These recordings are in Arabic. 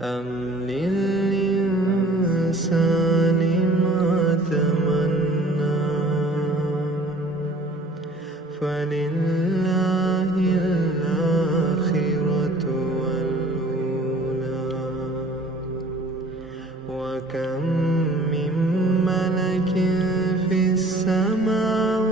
أم للإنسان ما تمنى فلله الآخرة والأولى وكم من ملك في السماوات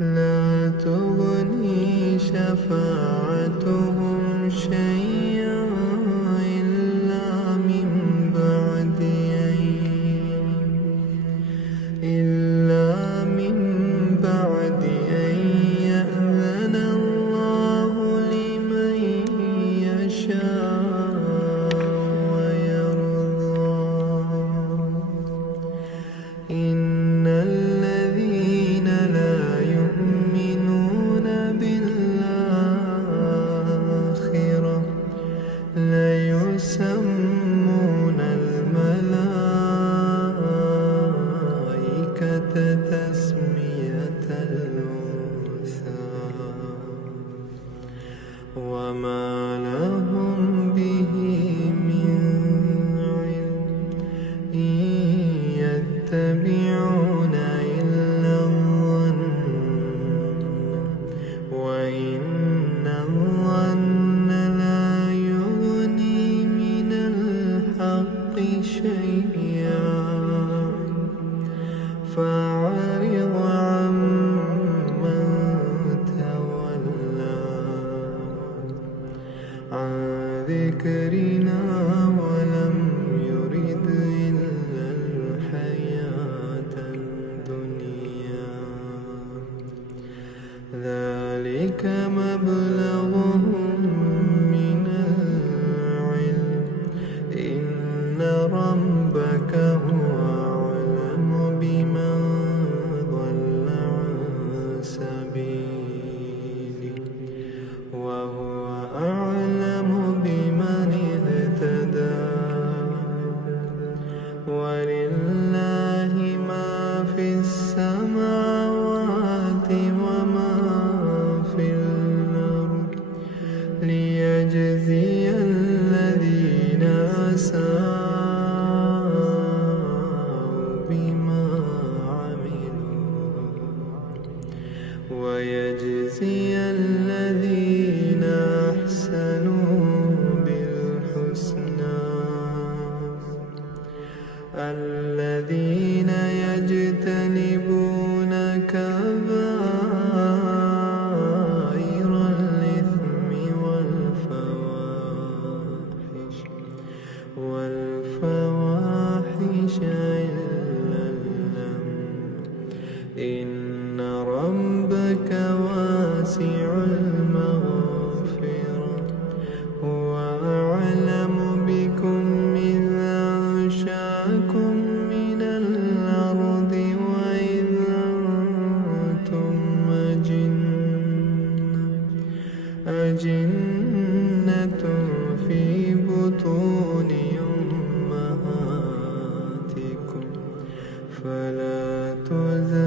لا تغني شفاعتهم شيئا إلا من بعد أن يأذن الله لمن يشاء ويرضى إن الذين لا يؤمنون بالآخرة ليسمون الملائكة تسمية الأنثى وما لهم به من علم إن يتبعون إلا الظن وإن الظن لا يغني من الحق شيئا فأعرض عمن تولى عن ذكرنا ولم يرد إلا الحياة الدنيا ذلك مبلغهم من العلم إن ربك هو أعلم بمن ضل عن سبيله وهو أعلم بمن اهتدى ولله ما في السماوات وما في الأرض ليجزي الذين أساءوا بما عملوا ويجزي الذين أحسنوا بالحسنى الذين يجتنبون كبائر الإثم والفواحش إلا اللمم إن ربك واسع المغفرة هو أعلم بكم إذ أنشأكم من الأرض وإذ أنتم أجنة في بطون أمهاتكم فلا تزكوا